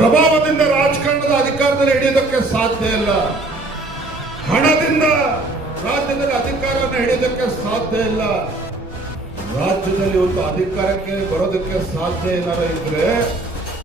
ಪ್ರಭಾವದಿಂದ ರಾಜಕಾರಣದ ಅಧಿಕಾರದಲ್ಲಿ ಹಿಡಿಯೋದಕ್ಕೆ ಸಾಧ್ಯ ಇಲ್ಲ. ಹಣದಿಂದ ರಾಜ್ಯದಲ್ಲಿ ಅಧಿಕಾರವನ್ನು ಹಿಡಿಯೋದಕ್ಕೆ ಸಾಧ್ಯ ಇಲ್ಲ. ರಾಜ್ಯದಲ್ಲಿ ಒಂದು ಅಧಿಕಾರಕ್ಕೆ ಬರೋದಕ್ಕೆ ಸಾಧ್ಯ ಏನಾರ ಇದ್ರೆ